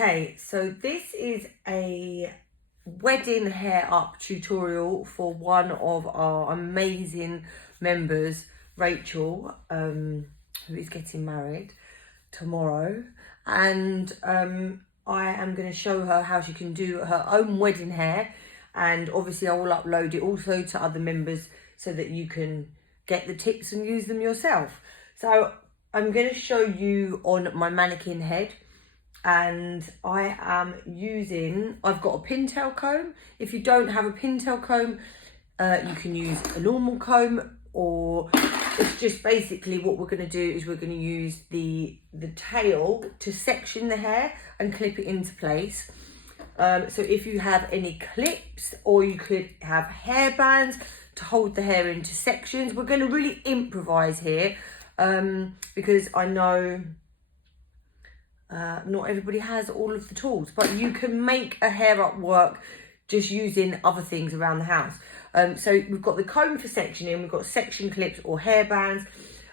Okay, so this is a wedding hair up tutorial for one of our amazing members, Rachel, who is getting married tomorrow. And I am going to show her how she can do her own wedding hair. And obviously I will upload it also to other members so that you can get the tips and use them yourself. So I'm going to show you on my mannequin head. And I am I've got a pintail comb. If you don't have a pintail comb, you can use a normal comb, or it's just basically what we're going to do is we're going to use the tail to section the hair and clip it into place. So if you have any clips, or you could have hair bands to hold the hair into sections, we're going to really improvise here, because I know not everybody has all of the tools, but you can make a hair up work just using other things around the house. So we've got the comb for sectioning, we've got section clips or hair bands,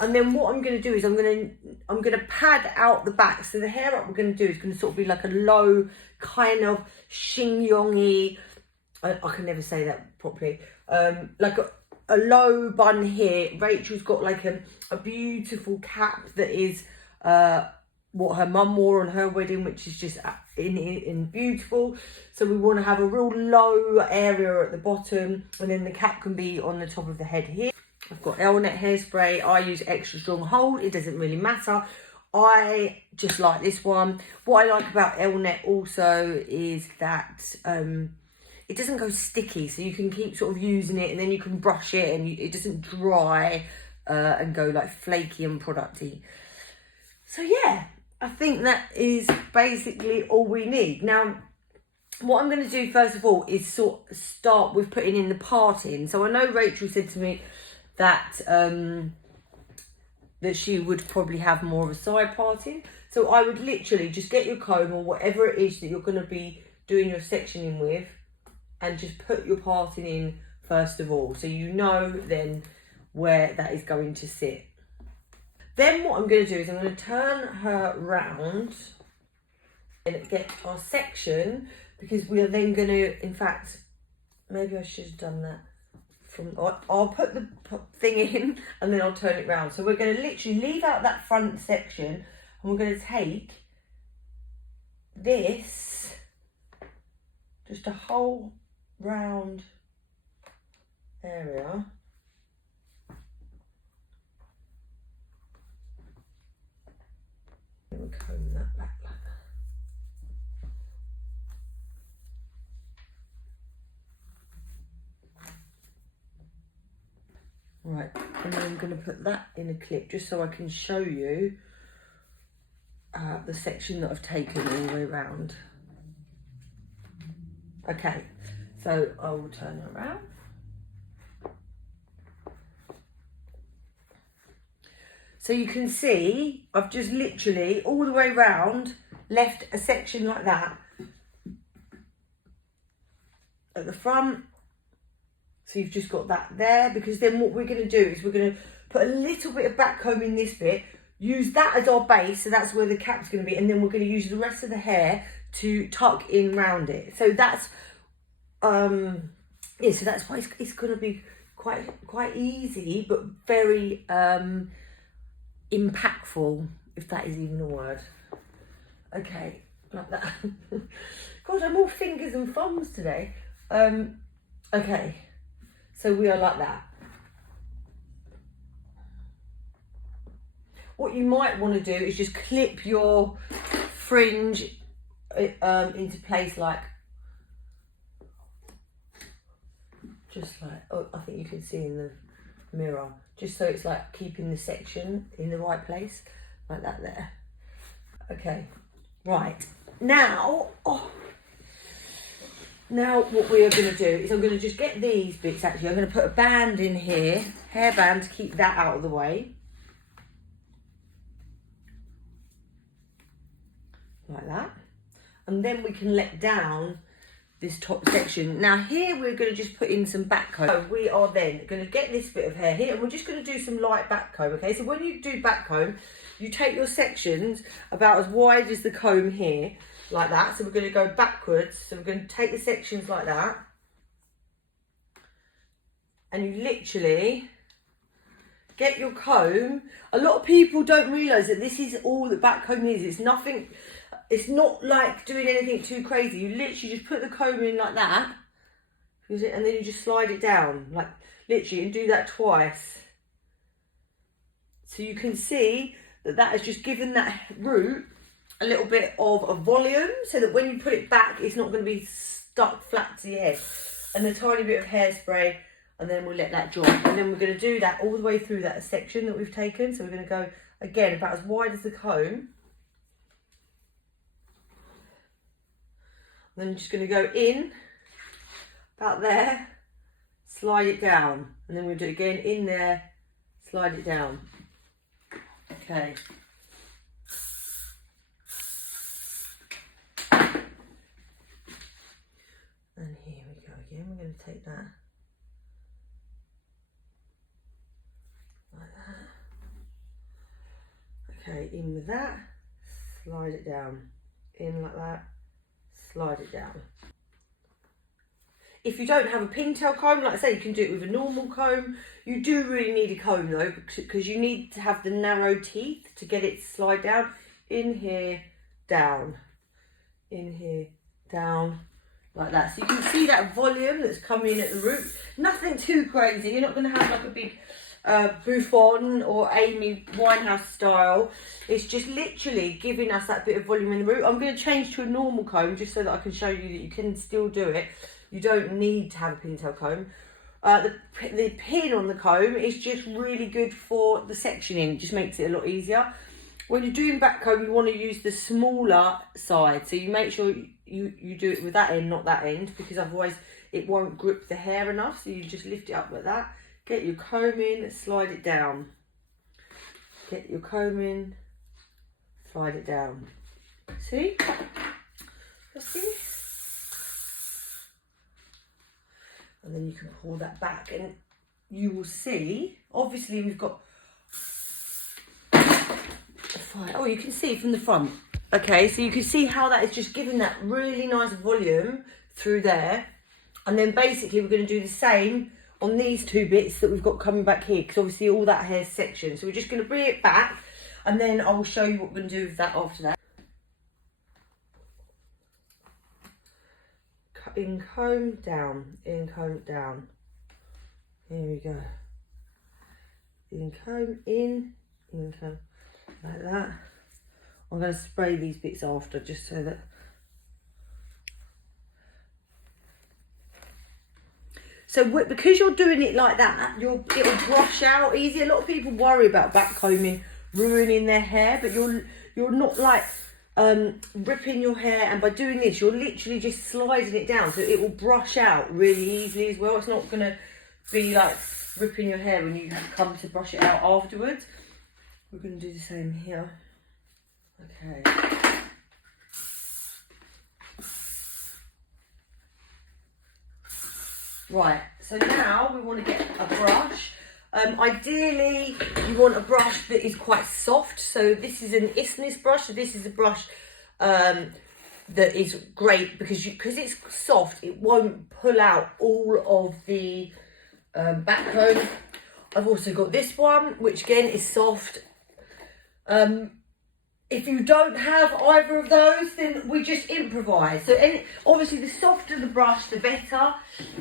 and then what I'm going to do is I'm going to pad out the back. So the hair up we're going to do is going to sort of be like a low kind of chignon-y, I can never say that properly, like a low bun here. Rachel's got like a beautiful cap that is what her mum wore on her wedding, which is just in beautiful. So we want to have a real low area at the bottom, and then the cap can be on the top of the head here. I've got Elnet hairspray. I use extra strong hold. It doesn't really matter. I just like this one. What I like about Elnet also is that it doesn't go sticky, so you can keep sort of using it, and then you can brush it, and it doesn't dry and go like flaky and producty. So yeah, I think that is basically all we need. Now, what I'm going to do first of all is start with putting in the parting. So I know Rachel said to me that that she would probably have more of a side parting. So I would literally just get your comb or whatever it is that you're going to be doing your sectioning with, and just put your parting in first of all, so you know then where that is going to sit. Then what I'm going to do is I'm going to turn her round and get our section, because we are then going to, in fact, maybe I should have done that I'll put the thing in and then I'll turn it round. So we're going to literally leave out that front section, and we're going to take this, just a whole round area, and we'll comb that back like that. Right, and then I'm going to put that in a clip just so I can show you the section that I've taken all the way around. Okay, so I will turn it around. So you can see I've just literally all the way round left a section like that at the front. So you've just got that there, because then what we're going to do is we're going to put a little bit of back comb in this bit, use that as our base, so that's where the cap's going to be, and then we're going to use the rest of the hair to tuck in round it. So that's yeah, so that's why it's going to be quite easy, but very impactful, if that is even a word. Okay, like that. God, I'm all fingers and thumbs today. Okay, so we are like that. What you might want to do is just clip your fringe into place, like, just like, oh, I think you can see in the mirror, just so it's like keeping the section in the right place, like that there. Okay, right, now, now what we are going to do is I'm going to just get these bits, actually, I'm going to put a band in here, hair band, to keep that out of the way. Like that. And then we can let down this top section. Now here we're going to just put in some back comb. So we are then going to get this bit of hair here, and we're just going to do some light back comb, okay? So when you do back comb, you take your sections about as wide as the comb here, like that. So we're going to go backwards. So we're going to take the sections like that. And you literally get your comb. A lot of people don't realise that this is all that back comb is. It's nothing, it's not like doing anything too crazy. You literally just put the comb in like that. And then you just slide it down. Like literally, and do that twice. So you can see that that has just given that root a little bit of a volume, so that when you put it back, it's not going to be stuck flat to your head. And a tiny bit of hairspray, and then we'll let that dry. And then we're going to do that all the way through that section that we've taken. So we're going to go, again, about as wide as the comb. And then I'm just going to go in, about there, slide it down. And then we'll do it again, in there, slide it down. Okay. And here we go again. We're going to take that like that. Okay, in with that, slide it down. In like that, slide it down. If you don't have a pigtail comb, like I say, you can do it with a normal comb. You do really need a comb though, because you need to have the narrow teeth to get it to slide down. In here, down. In here, down. Like that. So you can see that volume that's coming in at the root. Nothing too crazy. You're not going to have like a big Buffon or Amy Winehouse style. It's just literally giving us that bit of volume in the root. I'm going to change to a normal comb just so that I can show you that you can still do it. You don't need to have a pintail comb. The pin on the comb is just really good for the sectioning. It just makes it a lot easier. When you're doing back comb, you want to use the smaller side. So you make sure you do it with that end, not that end, because otherwise it won't grip the hair enough. So you just lift it up like that. Get your comb in, slide it down. Get your comb in, slide it down. See? See? And then you can pull that back and you will see, obviously we've got, oh, you can see from the front. Okay, so you can see how that is just giving that really nice volume through there. And then basically we're going to do the same on these two bits that we've got coming back here, because obviously all that hair's sectioned. So we're just going to bring it back and then I will show you what we're going to do with that after that. In comb down, in comb down. Here we go. In comb in comb, like that. I'm going to spray these bits after just so that. So because you're doing it like that, it'll brush out easy. A lot of people worry about back combing ruining their hair, but you're not like ripping your hair, and by doing this you're literally just sliding it down so it will brush out really easily as well. It's not going to be like ripping your hair when you come to brush it out afterwards. We're going to do the same here. Okay. Right, so now we want to get a brush. Ideally, you want a brush that is quite soft. So this is an Isness brush. So this is a brush that is great because it's soft. It won't pull out all of the back comb. I've also got this one, which again is soft. If you don't have either of those, then we just improvise. So obviously, the softer the brush, the better.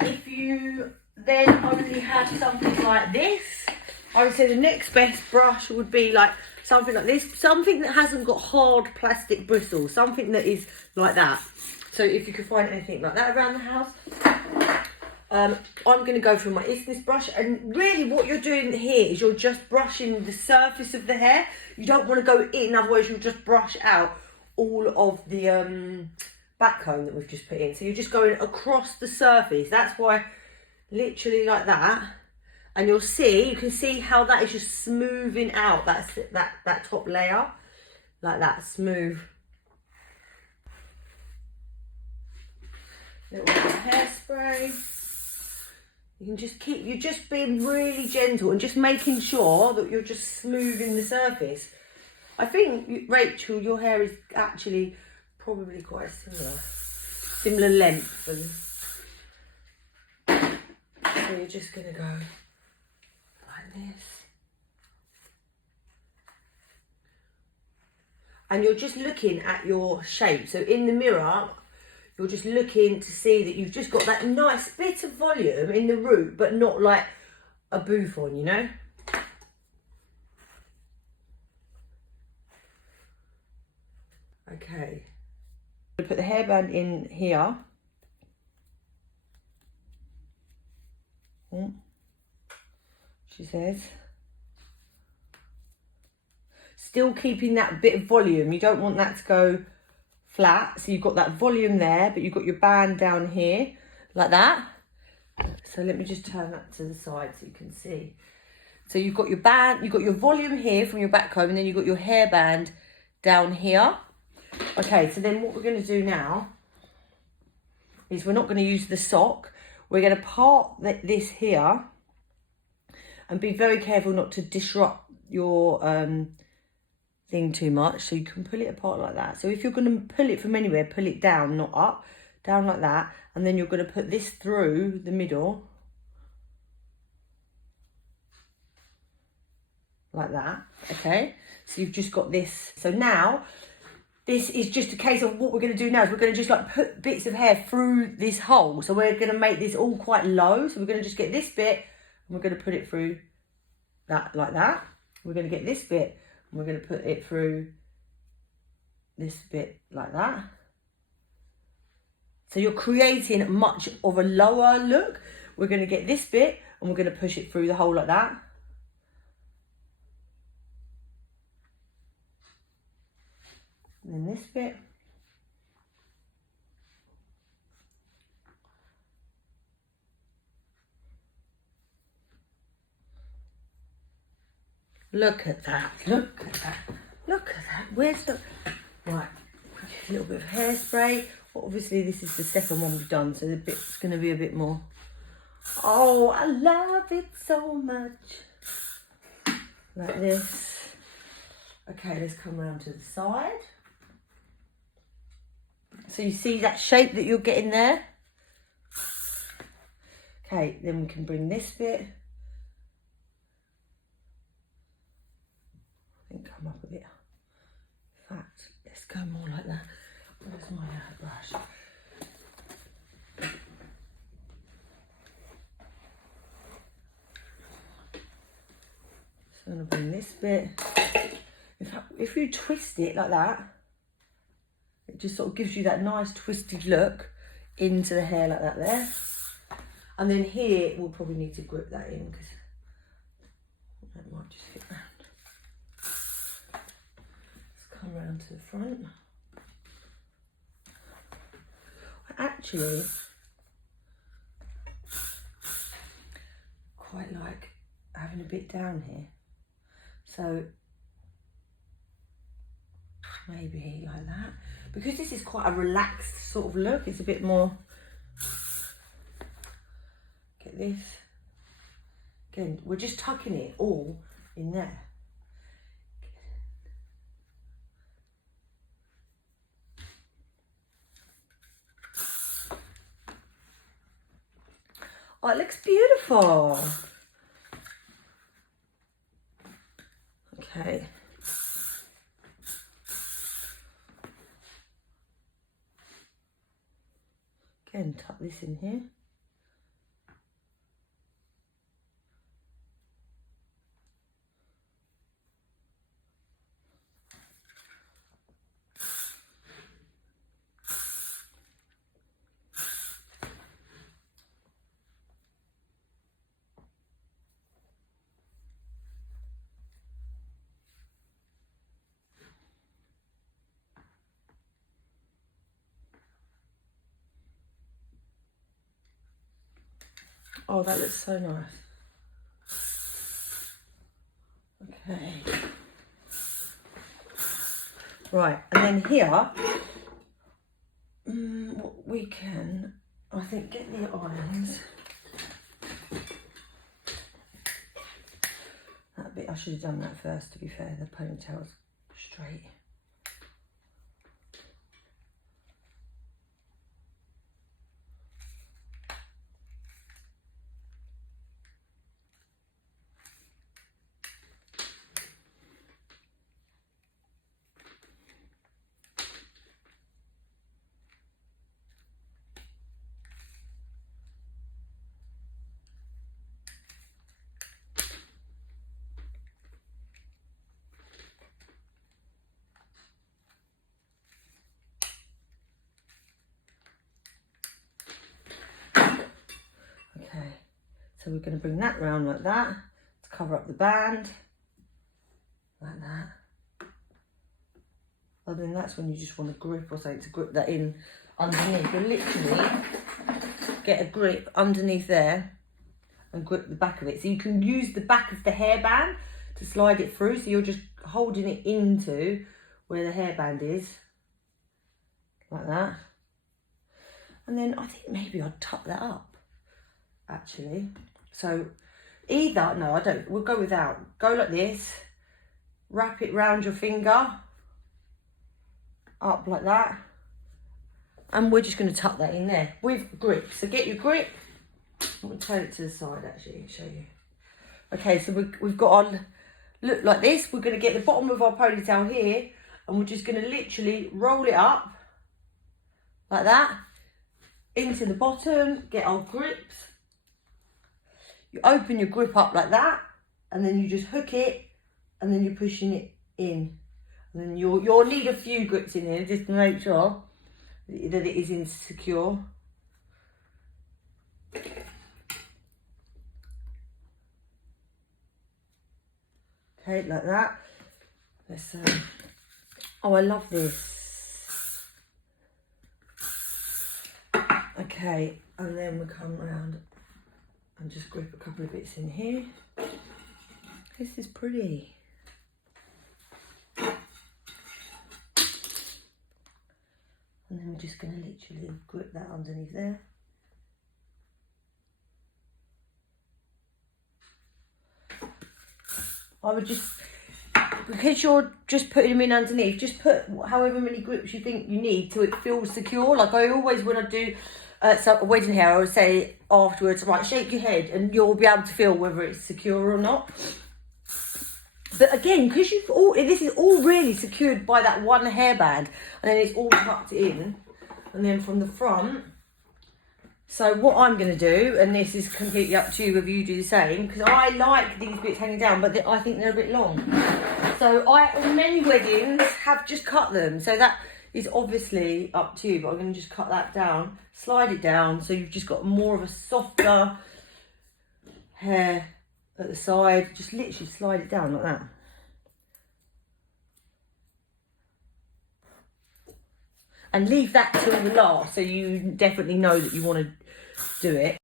If you then only have something like this, I would say the next best brush would be like something like this, something that hasn't got hard plastic bristles, something that is like that. So if you could find anything like that around the house, I'm going to go for my Isness brush. And really what you're doing here is you're just brushing the surface of the hair. You don't want to go in, otherwise you'll just brush out all of the back comb that we've just put in. So you're just going across the surface. That's why, literally like that. And you can see how that is just smoothing out that top layer. Like that, smooth. Little bit of hairspray. You can just you're just being really gentle and just making sure that you're just smoothing the surface. I think, Rachel, your hair is actually probably quite similar length. So you're just going to go like this. And you're just looking at your shape. So in the mirror, you're just looking to see that you've just got that nice bit of volume in the root, but not like a bouffant, you know? Okay. I'm going to put the hairband in here. She says. Still keeping that bit of volume. You don't want that to go flat. So you've got that volume there, but you've got your band down here, like that. So let me just turn that to the side so you can see. So you've got your band, you've got your volume here from your back comb, and then you've got your hairband down here. Okay, so then what we're going to do now is we're not going to use the sock. We're going to part this here and be very careful not to disrupt your thing too much. So you can pull it apart like that. So if you're going to pull it from anywhere, pull it down, not up, down like that. And then you're going to put this through the middle like that. Okay, so you've just got this. So now this is just a case of what we're going to do now is we're going to just like put bits of hair through this hole. So we're going to make this all quite low. So we're going to just get this bit and we're going to put it through that like that. We're going to get this bit and we're going to put it through this bit like that. So you're creating much of a lower look. We're going to get this bit and we're going to push it through the hole like that. And then this bit. Look at that, look at that, look at that. Where's the... Right, a little bit of hairspray. Well, obviously this is the second one we've done, so the bit's going to be a bit more... Oh, I love it so much. Like this. Okay, let's come around to the side. So you see that shape that you're getting there? Okay, then we can bring this bit. I think come up a bit. In fact, let's go more like that. Where's my brush? So I'm going to bring this bit. In fact, if you twist it like that, it just sort of gives you that nice twisted look into the hair like that there. And then here, we'll probably need to grip that in because that might just fit round. Let's come round to the front. I actually quite like having a bit down here. So maybe like that. Because this is quite a relaxed sort of look, it's a bit more... Get this. Again, we're just tucking it all in there. Oh, it looks beautiful. Okay. Again, tuck this in here. Oh, that looks so nice. Okay. Right, and then here, what we can, I think, get the irons. That bit, I should have done that first, to be fair, the ponytail's straight. So we're going to bring that round like that to cover up the band, like that. And then that's when you just want a grip or something to grip that in underneath. You literally get a grip underneath there and grip the back of it. So you can use the back of the hairband to slide it through. So you're just holding it into where the hairband is, like that. And then I think maybe I'd tuck that up, actually. So either, no, I don't, we'll go without. Go like this, wrap it round your finger, up like that. And we're just going to tuck that in there with grip. So get your grip. I'm going to turn it to the side, actually, and show you. Okay, so we've got on, look like this. We're going to get the bottom of our ponytail here, and we're just going to literally roll it up like that into the bottom, get our grips. You open your grip up like that, and then you just hook it, and then you're pushing it in. And then you'll need a few grips in here just to make sure that it is insecure. Okay, like that. Let's oh, I love this. Okay, and then we come around and just grip a couple of bits in here. This is pretty. And then we're just going to literally grip that underneath there. I would just, because you're just putting them in underneath, just put however many grips you think you need till it feels secure. Like I always, when I do a wedding hair, I would say afterwards, right, shake your head and you'll be able to feel whether it's secure or not. But again, because this is all really secured by that one hairband, and then it's all tucked in, and then from the front. So what I'm going to do, and this is completely up to you whether you do the same, because I like these bits hanging down, but I think they're a bit long. So on many weddings, have just cut them. So that is obviously up to you, but I'm going to just cut that down, slide it down, so you've just got more of a softer hair at the side. Just literally slide it down like that. And leave that till the last, so you definitely know that you want to do it.